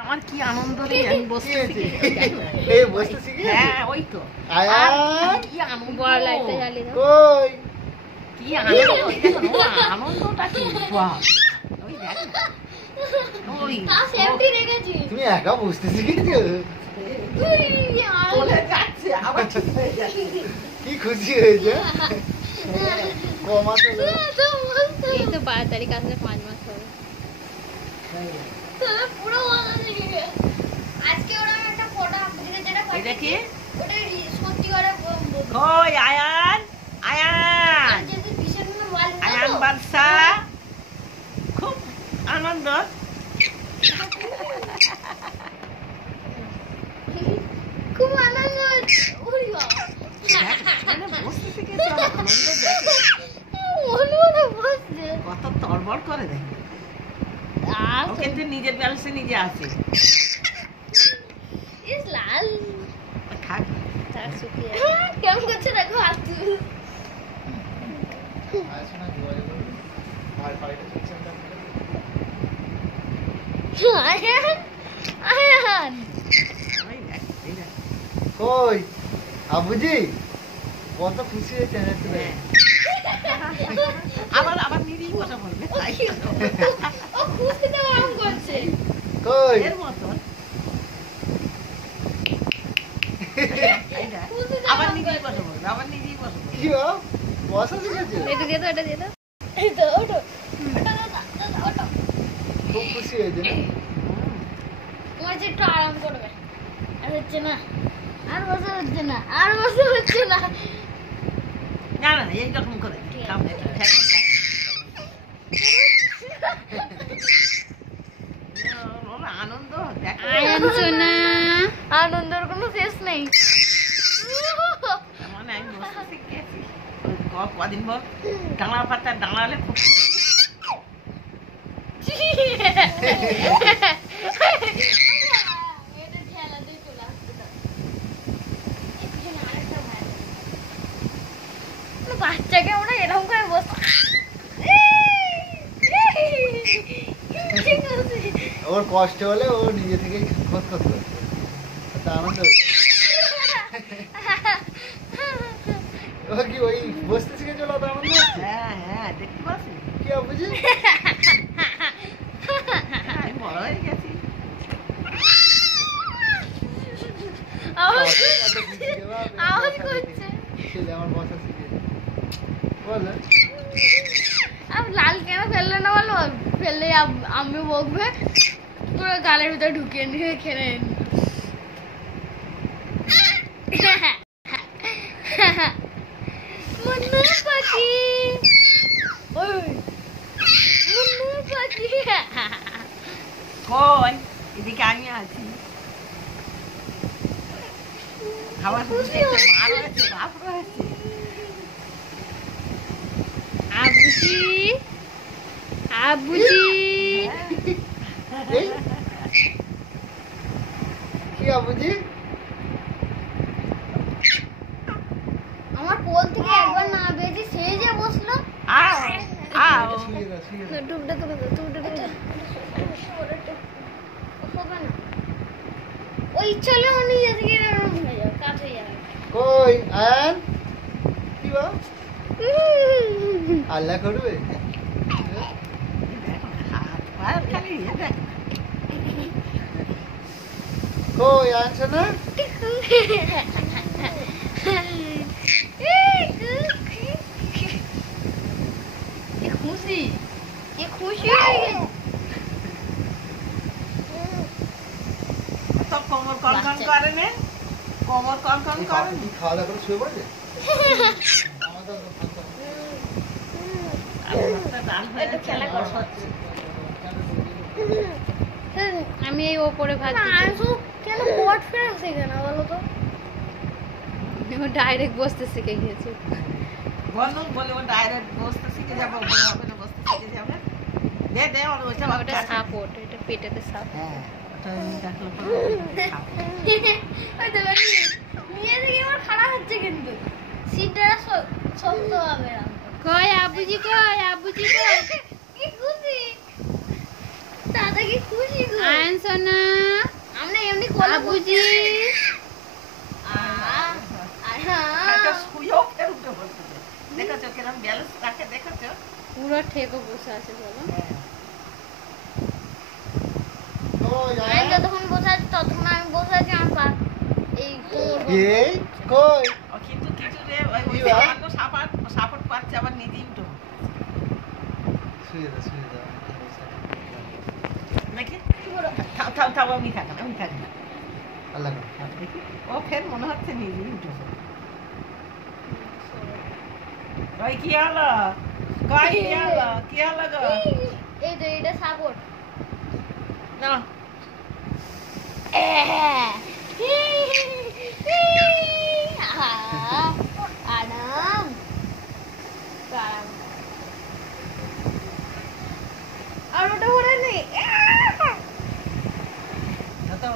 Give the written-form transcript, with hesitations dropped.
আমার কি আনন্দ রে, আমি বসতেছি এই বসতেছি কি? হ্যাঁ ওই তো আয়ান কি আনন্দ, বড় লাইটটা জ্বালিয়ে দাও। কই কি আনন্দ, দেখো আনন্দটা কি, বাহ ওই দেখ না। ওই সেফটি রেখেছি। তুমি একা বসতেছি কিন্তু চলে যাচ্ছে আবার ঠিক হয়ে যাচ্ছে। কি খুশি হয়েছে কমা এই তো 12 তারিখ আসলে 5 মাস হবে। পুরো মজা লেগে গেছে। আজকে ওরা একটা ফটো আপলোড যেটা এটা কি ওটা সত্যি করে কই আয়ান, আয়ান যদি ভীষণ ওয়াল আয়ান বাদশা খুব আনন্দ। খুব আনন্দ হচ্ছে। ওরে বাবা বসতেছি কি আনন্দ, দেখো মনে বসছে কত তড়বড় করে দেখ। আর ও কিন্তু নিজের ব্যালেন্সে নিজে আছে। ইস লাল থাক তার শুকিয়ে কেমন করছে দেখো হাত আয়ান আয়ান ওই দেখ, এই দেখ। কই আবুজি কত খুশি হয়েছে হ্যাঁ। আবার আবার নিজেই কথা বলবে তাই তো। ও খুশিতে আরাম করছে কই এর মতন এই দেখ, খুশিতে আবার আরাম নিজেই করছে। কথা বলবে, আবার নিজেই কথা বলবে। কি গো বসা শিখেছে এটা দিয়ে দাও, এটা দিয়ে দাও। এই তো ওটো ওটা দাও, ওটো খুব খুশি হয়েছে না? তোমার যে একটু আরাম করবে। আর হচ্ছে না, আর বসে হচ্ছে না, আর বসে হচ্ছে না। না না এইরকম করে ঠিক কাম আছে। এটা ঠেক আনন্দ দেখো। আয়ান সোনা আনন্দের কোনো শেষ নেই। মানে আমি বসতে শিখেছি কদিন পর ডাঙা পাতা ডাঙালে খুব বাচ্চাকে আমরা এরকম করে বসে ওর কষ্ট হলে ও নিজে থেকেই খোঁজ করতো তা আনন্দ হচ্ছে। ও কি ওই বসতে শিখে চলো তো আনন্দ হচ্ছে হ্যাঁ হ্যাঁ দেখতে পাচ্ছি কি আবুজি আমি বড় হয়ে গেছি। আওয়াজ করছে। ছেলে আমার বসা শিখে বলো লাল কেন ফেললে না বলো, ফেললে আমি বকবে, তোরা গালের ভিতরে ঢুকিয়ে নিয়ে খেলে মুন্নু পাখি, ওই মুন্নু পাখি। কই এদিকে আমি আছি। খাবার শুনতে মা রয়েছে, বাপ রয়েছে। আবুজি আবুজি এই কি আবুজি আমার কোল থেকে একবার না বেজে সে যে বসলো। আও আও শুয়ে দাও শুয়ে দাও টুকটা করে দাও, টুকটা করে দাও। হবে না, ওই ইচ্ছা হলে ও নিজে থেকে এরকম হয়ে যাবে, কাজ হয়ে যাবে। কই আয়ান কি বা আল্লাহ করবে দেখো না, হাত পায়ের খালি এ দেখ না। কই আয়ান শোনা খুশি খুশি হয়ে গেছে। তো কোমর কনকন করে নে, কোমর কনকন করে নে। খাওয়া দাওয়া করে শুয়ে পড়বে আমাদের আমি এই ওপরে ভাত কেন পট ফেরা শিখে না বলো তো, ডাইরেক্ট বসতে শিখে গিয়েছে। বলুন বলে ও ডাইরেক্ট বসতে শিখে যাবো, বলে হবে না বসতে শিখে যাবে। দে দে ওর ওইটা ওটা সাপোর্ট, এটা পেটেতে সাপ। হ্যাঁ ওটা দেখলো নিয়ে দেখি আমার খারাপ হচ্ছে কিন্তু সিটটা শক্ত হবে। কই আবুজি, কই আবুজি, কই কি খুশি দাদা, কি খুশি গো আয়ন সোনা। বাবুজি শুয়েও ফের উঠে বসেছে। দেখেছো কিরম ব্যালেন্স রাখে, দেখেছো? পুরো ঠেকে বসে আছে বলো। কই আমি আয়? যতক্ষণ বসে আছি ততক্ষণ আমি বসে আছি আমার পা এই কোমর বন্ধ। এই কই? ও কিন্তু কিছু রে ওই কি বা? সামান্য সাপোর্ট পাচ্ছে, আবার নিজেই উঠে পড়ছে। শুয়ে দাও দেখি থাও আমি থাকি না। আল্লাহ দেখি ও ফের মনে হচ্ছে নিজেই উঠে পড়ছে। ওই কি হলো? কি হলো গো? এই তো এটা সাপোর্ট। না আরাম আর ওটা ঘোরে নেই। ওটা